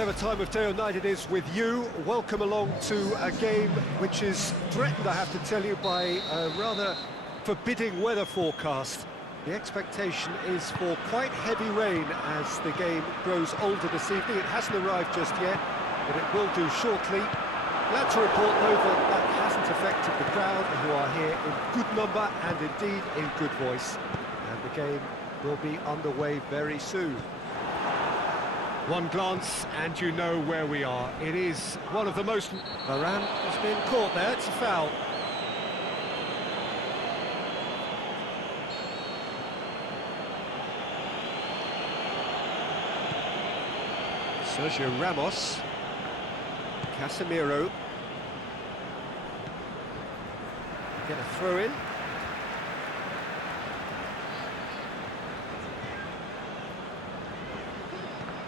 Whatever time of day or night it is with you, welcome along to a game which is threatened, I have to tell you, by a rather forbidding weather forecast. The expectation is for quite heavy rain as the game grows older this evening. It hasn't arrived just yet, but it will do shortly. Glad to report, though, that hasn't affected the crowd, who are here in good number and indeed in good voice. And the game will be underway very soon. One glance and you know where we are. It is one of the most... Varane has been caught there, it's a foul. Sergio Ramos. Casemiro. Get a throw in.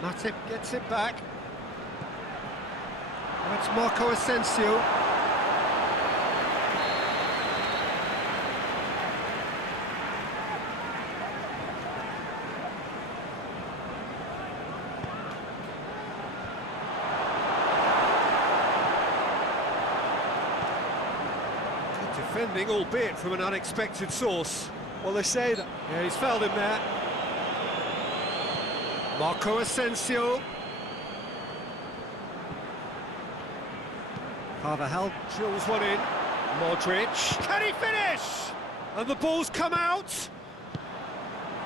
Matip gets it back. That's Marco Asensio. Good defending, albeit from an unexpected source. Well, they say that... Yeah, he's fouled him there. Marco Asensio. Carvajal drills one in. Modric. Can he finish? And the ball's come out.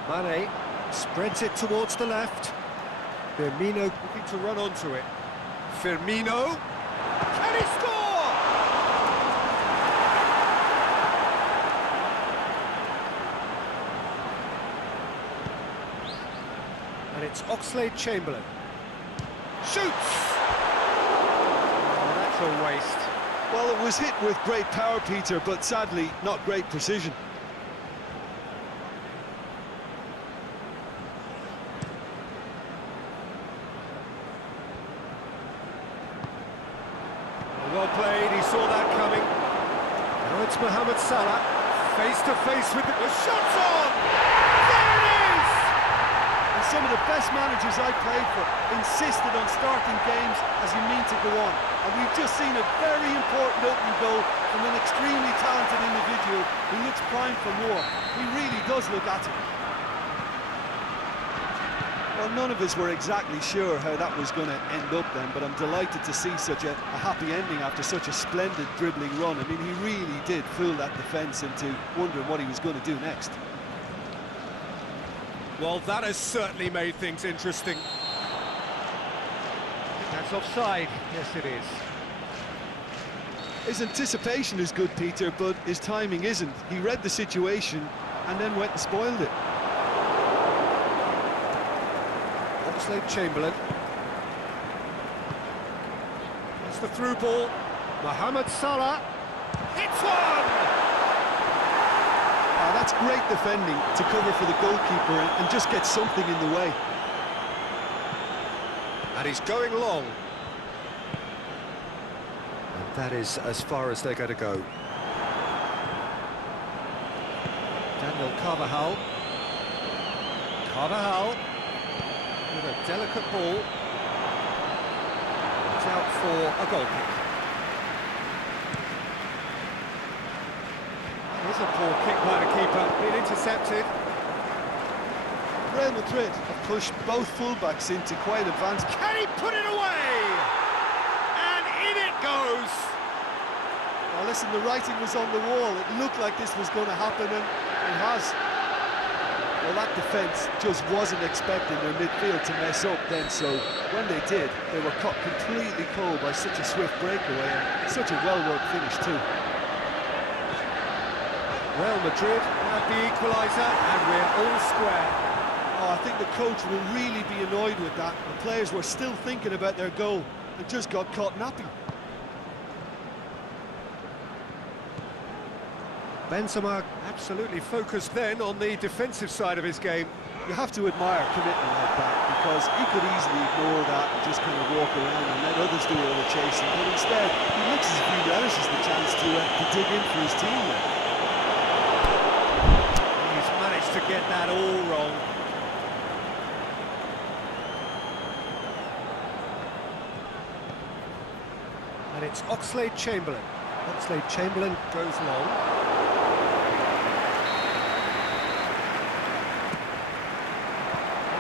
Mane spreads it towards the left. Firmino looking to run onto it. Firmino. Can he score? And it's Oxlade-Chamberlain. Shoots! Oh, that's a waste. Well, it was hit with great power, Peter, but sadly, not great precision. Well played, he saw that coming. Now it's Mohamed Salah, face to face with the shot's on! Some of the best managers I played for insisted on starting games as you mean to go on. And we've just seen a very important opening goal from an extremely talented individual who looks primed for more. He really does look at it. Well, none of us were exactly sure how that was going to end up then, but I'm delighted to see such a happy ending after such a splendid dribbling run. I mean, he really did fool that defence into wondering what he was going to do next. Well, that has certainly made things interesting. That's offside. Yes, it is. His anticipation is good, Peter, but his timing isn't. He read the situation and then went and spoiled it. Oxlade-Chamberlain. That's the through ball. Mohamed Salah hits one! That's great defending to cover for the goalkeeper and just get something in the way. And he's going long. And that is as far as they're going to go. Daniel Carvajal. Carvajal with a delicate ball. It's out for a goal kick. There's a poor kick by the keeper, being intercepted. Real Madrid have pushed both fullbacks into quite advanced... Can he put it away? And in it goes! Well, listen, the writing was on the wall. It looked like this was going to happen, and it has. Well, that defence just wasn't expecting their midfield to mess up then, so when they did, they were caught completely cold by such a swift breakaway and such a well-worked finish too. Real Madrid have the equaliser and we're all square. Oh, I think the coach will really be annoyed with that. The players were still thinking about their goal and just got caught napping. Benzema absolutely focused then on the defensive side of his game. You have to admire commitment like that, because he could easily ignore that and just kind of walk around and let others do all the chasing, but instead he looks as if he relishes the chance to dig in for his team there. He's managed to get that all wrong. And it's Oxlade-Chamberlain. Oxlade-Chamberlain goes long.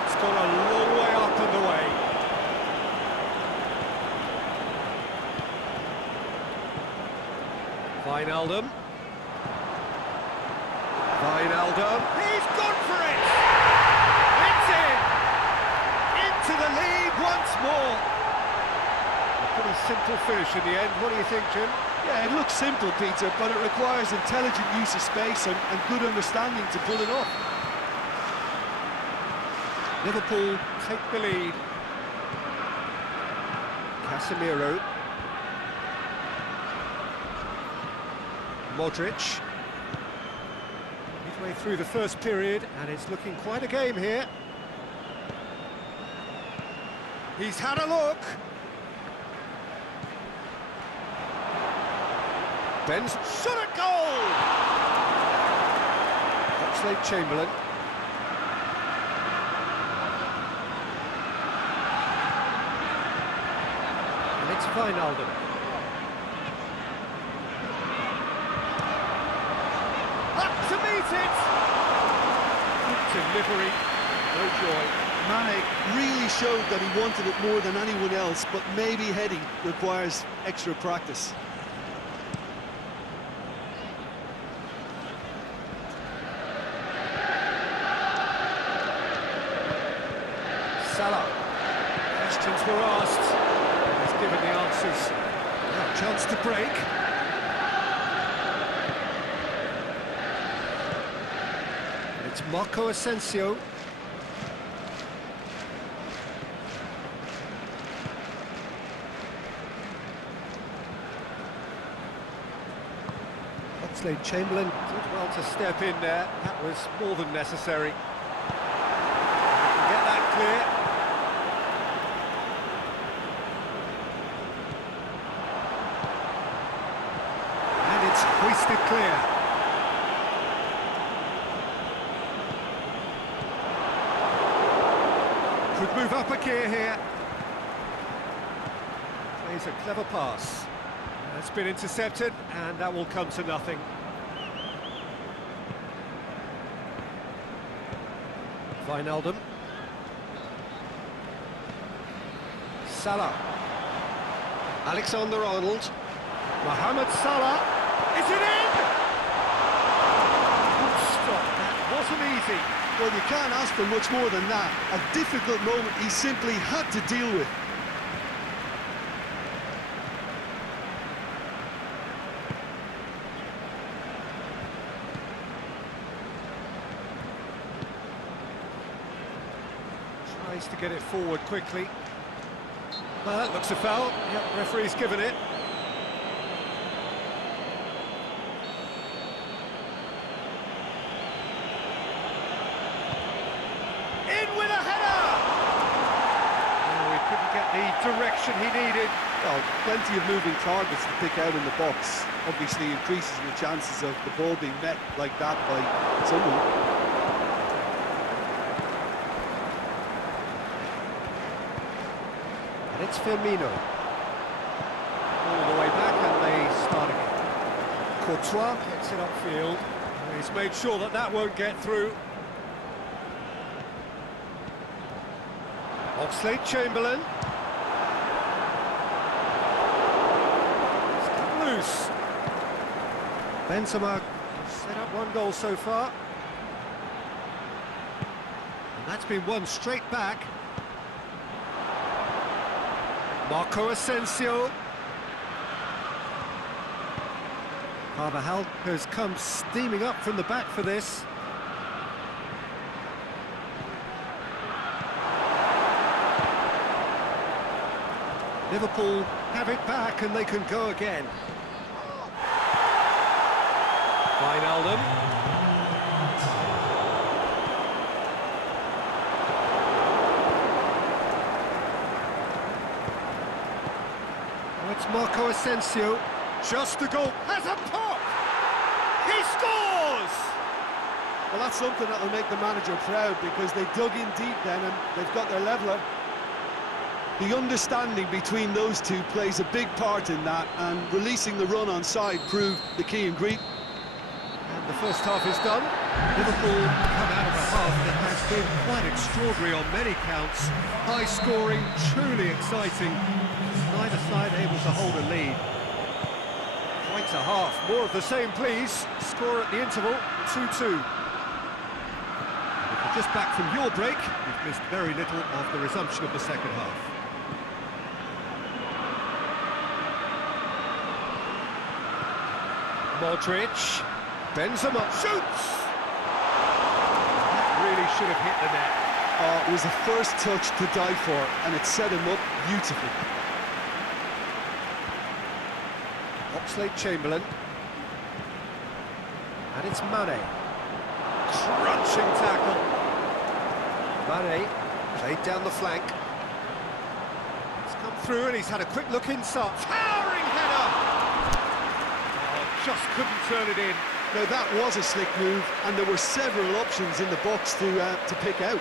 It's gone a long way up and away. Wijnaldum. Wijnaldum. He's gone for it! It's in! Into the lead once more. A pretty simple finish in the end. What do you think, Jim? Yeah, it looks simple, Peter, but it requires intelligent use of space and good understanding to pull it off. Liverpool take the lead. Casemiro. Modric. Midway through the first period, and it's looking quite a game here. He's had a look. Ben's shot at goal! Oxlade-Chamberlain. And it's Wijnaldum. Up to meet it! Good delivery, no joy. Mane really showed that he wanted it more than anyone else, but maybe heading requires extra practice. Salah. Questions were asked. He's given the answers. Now, chance to break. And it's Marco Asensio. Oxlade-Chamberlain did well to step in there. That was more than necessary. Get that clear. And it's hoisted clear. Could move up a gear here. Plays a clever pass. That's been intercepted, and that will come to nothing. Wijnaldum. Salah. Alexander-Arnold. Mohamed Salah. Is it in? Good stop. That wasn't easy. Well, you can't ask for much more than that. A difficult moment he simply had to deal with. Tries to get it forward quickly. Well, that looks a foul. Yep, referee's given it. In with a header! Oh, he couldn't get the direction he needed. Well, plenty of moving targets to pick out in the box. Obviously increases your chances of the ball being met like that by someone. And it's Firmino. All the way back, and they start again. Courtois gets it upfield. He's made sure that that won't get through. Oxlade-Chamberlain. It's cut loose. Benzema set up one goal so far. And that's been won straight back. Marco Asensio. Carvajal has come steaming up from the back for this. Liverpool have it back and they can go again. Wijnaldum. It's Marco Asensio, just the goal, has a pop! He scores! Well, that's something that will make the manager proud because they dug in deep then and they've got their leveller. The understanding between those two plays a big part in that, and releasing the run on side proved the key ingredient. And the first half is done. Liverpool come out of a half that has been quite extraordinary on many counts. High scoring, truly exciting. Neither side able to hold a lead. Point a half, more of the same please. Score at the interval, 2-2. If you're just back from your break, you've missed very little of the resumption of the second half. Modric, Benzema shoots! That really should have hit the net. It was a first touch to die for, and it set him up beautifully. Oxlade-Chamberlain. And it's Mane. Crunching tackle. Mane played down the flank. He's come through and he's had a quick look inside. Towering header! Just couldn't turn it in. Now that was a slick move, and there were several options in the box to pick out.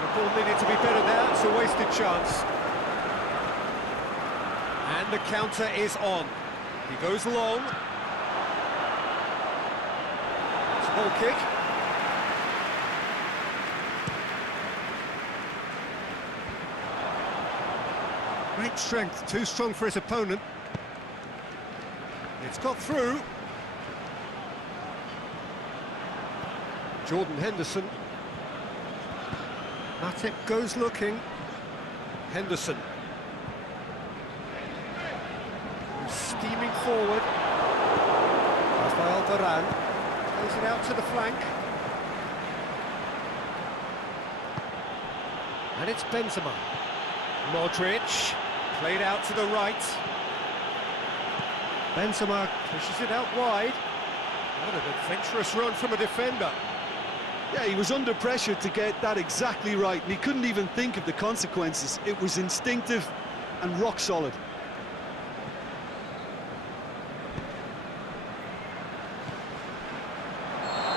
The ball needed to be better there. It's a wasted chance. And the counter is on. He goes long. It's a ball kick. Great strength, too strong for his opponent. It's got through. Jordan Henderson. Matip goes looking. Henderson. Steaming forward. Rafael Varane. Plays it out to the flank. And it's Benzema. Modric. Played out to the right. Benzema pushes it out wide. What an adventurous run from a defender. Yeah, he was under pressure to get that exactly right, and he couldn't even think of the consequences. It was instinctive and rock solid.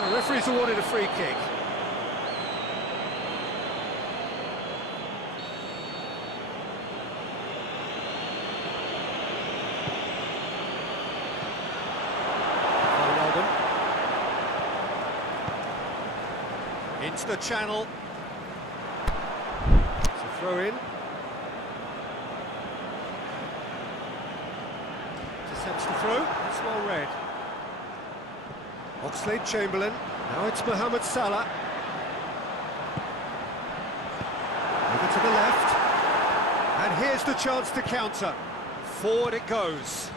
The referee's awarded a free kick. Into the channel. It's a throw in. Intercepts the throw. It's well read. Oxlade-Chamberlain. Now it's Mohamed Salah. Over to the left. And here's the chance to counter. Forward it goes.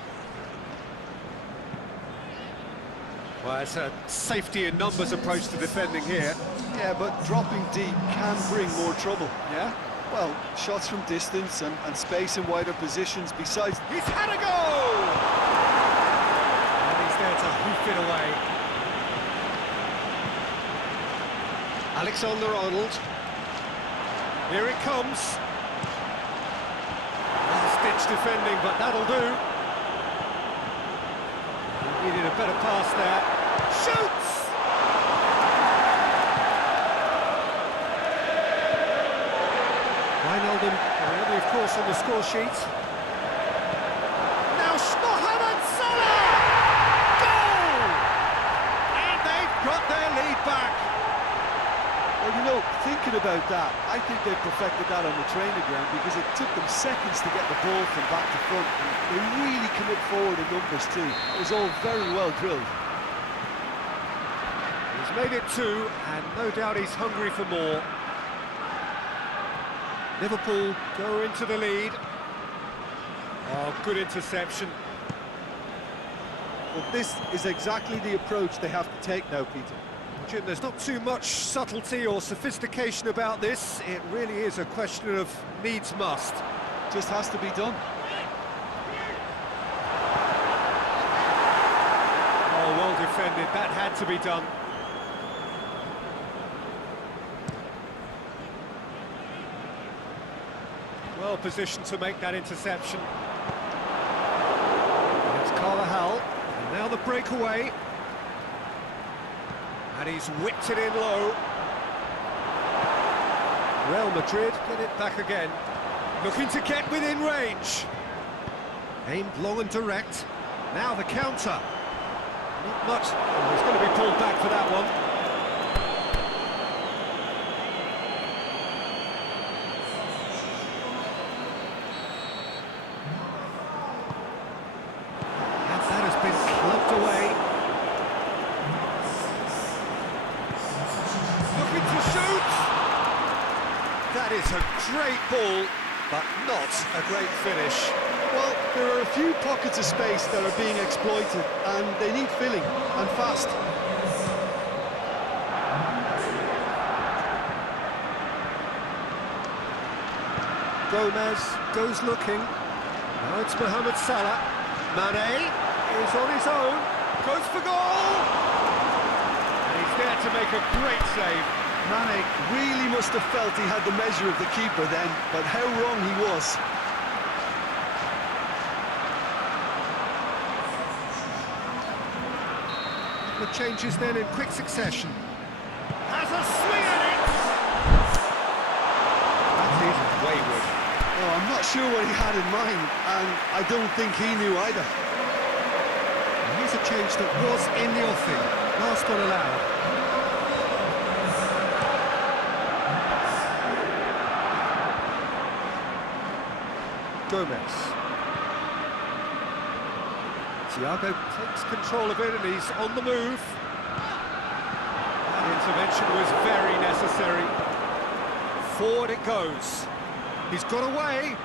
Well, it's a safety in numbers approach to defending here. Yeah, but dropping deep can bring more trouble. Yeah? Well, shots from distance and space in wider positions besides... He's had a goal! And he's there to hoof it away. Alexander-Arnold. Here it comes. Last-ditch defending, but that'll do. He needed a better pass there. Shoots! Wijnaldum already, of course, on the score sheet. Now Mohamed Salah! Goal! And they've got their lead back. Well, you know, thinking about that, I think they perfected that on the training ground because it took them seconds to get the ball from back to front. And they really commit forward in numbers too. It was all very well drilled. He's made it two, and no doubt he's hungry for more. Liverpool go into the lead. Oh, good interception. Well, this is exactly the approach they have to take now, Peter. Jim, there's not too much subtlety or sophistication about this. It really is a question of needs must. Just has to be done. Oh, well defended. That had to be done. Well positioned to make that interception. It's Carvajal. the breakaway. And he's whipped it in low. Real Madrid get it back again. Looking to get within range. Aimed long and direct. Now the counter. Not much. Oh, he's going to be pulled back for that one. And that has been clubbed away. Looking to shoot. That is a great ball, but not a great finish. Well, there are a few pockets of space that are being exploited, and they need filling, and fast. Gomez goes looking. Now it's Mohamed Salah. Mane is on his own. Goes for goal! And he's there to make a great save. Mane really must have felt he had the measure of the keeper then, but how wrong he was. The changes then in quick succession. Has a swing at it! That is wayward. Oh, I'm not sure what he had in mind, and I don't think he knew either. And here's a change that was in the offing. Last one allowed. Gomez. Thiago takes control of it and he's on the move. That intervention was very necessary. Forward it goes. He's got away.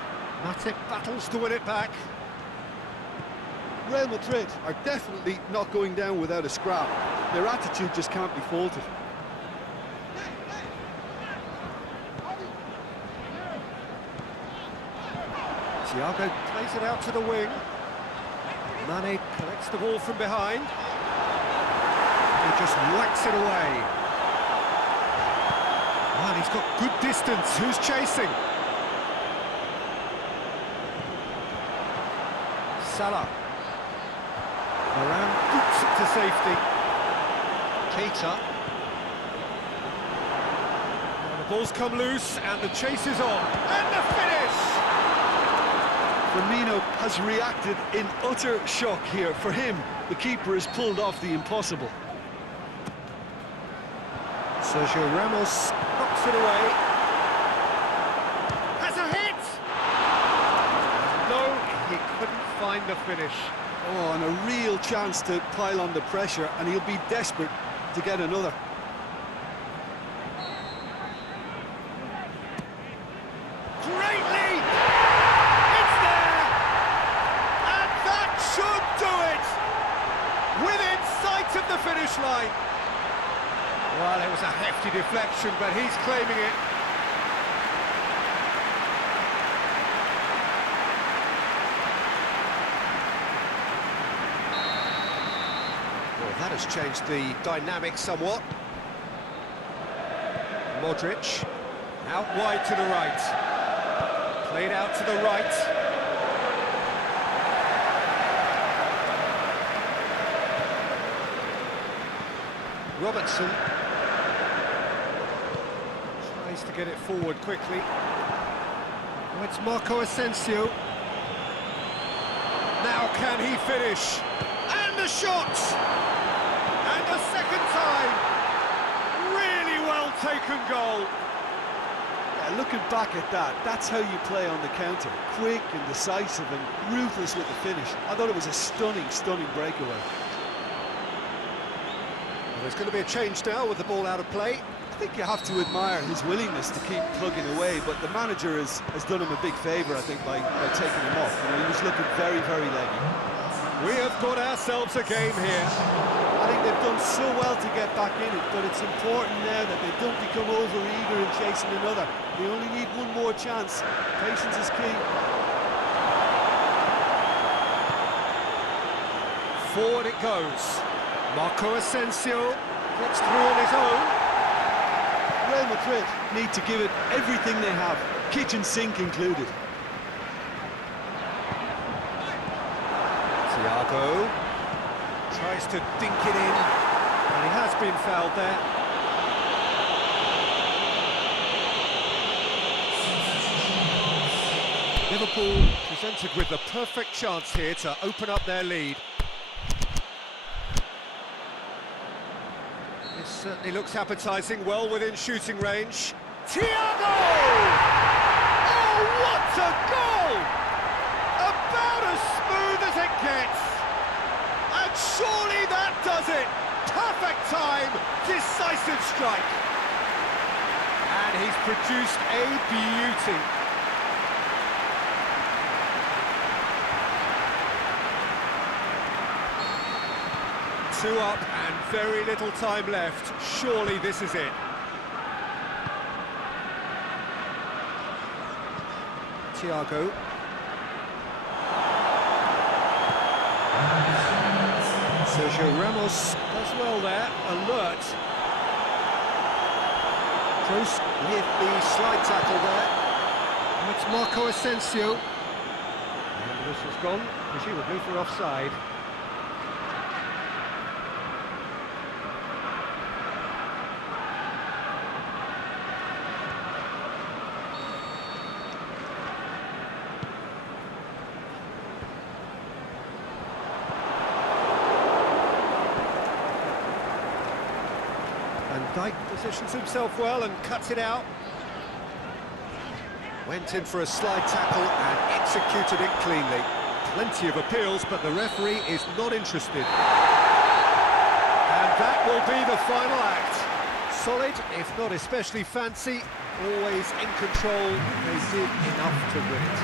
Matic battles to win it back. Real Madrid are definitely not going down without a scrap. Their attitude just can't be faulted. Thiago plays it out to the wing. Mane collects the ball from behind. He just whacks it away. Oh, and he's got good distance. Who's chasing? Salah. Varane boots it to safety. Keita. And the ball's come loose and the chase is on. And the finish! Firmino has reacted in utter shock here. For him, the keeper has pulled off the impossible. Sergio Ramos knocks it away. Has a hit! No, he couldn't find the finish. Oh, and a real chance to pile on the pressure, and he'll be desperate to get another. Great lead! It's there! And that should do it! Within sight of the finish line. Well, it was a hefty deflection, but he's claiming it. Well, that has changed the dynamic somewhat. Modric, out wide to the right. Played out to the right. Robertson tries to get it forward quickly. Oh, it's Marco Asensio. Now can he finish? And the shot! And a second time! Really well taken goal. Yeah, looking back at that, that's how you play on the counter. Quick and decisive and ruthless with the finish. I thought it was a stunning, stunning breakaway. Well, there's going to be a change now with the ball out of play. I think you have to admire his willingness to keep plugging away, but the manager has done him a big favour, I think, by taking him off. You know, he was looking very, very leggy. We have got ourselves a game here. I think they've done so well to get back in it, but it's important now that they don't become over-eager in chasing another. They only need one more chance. Patience is key. Forward it goes. Marco Asensio gets through on his own. Real Madrid need to give it everything they have, kitchen sink included. Thiago Tries to dink it in, and he has been fouled there. Liverpool presented with the perfect chance here to open up their lead. This certainly looks appetising, well within shooting range. Thiago! Oh, what a goal! About as smooth as it gets. And surely that does it. Perfect time, decisive strike. And he's produced a beauty. Two up and very little time left. Surely this is it. Thiago. Sergio Ramos does well there, alert. Kroos with the slide tackle there. And it's Marco Asensio. And this has gone, presumably for offside. And Dijk positions himself well and cuts it out. Went in for a slide tackle and executed it cleanly. Plenty of appeals, but the referee is not interested. And that will be the final act. Solid, if not especially fancy, always in control. They did enough to win it.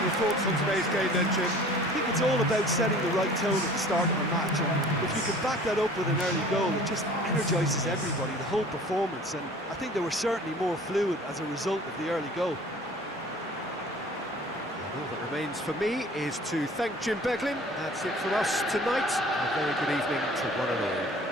Your thoughts on today's game then, Jim? I think it's all about setting the right tone at the start of a match, and if you can back that up with an early goal, it just energises everybody, the whole performance, and I think they were certainly more fluid as a result of the early goal. All that remains for me is to thank Jim Beglin. That's it for us tonight. A very good evening to one and all.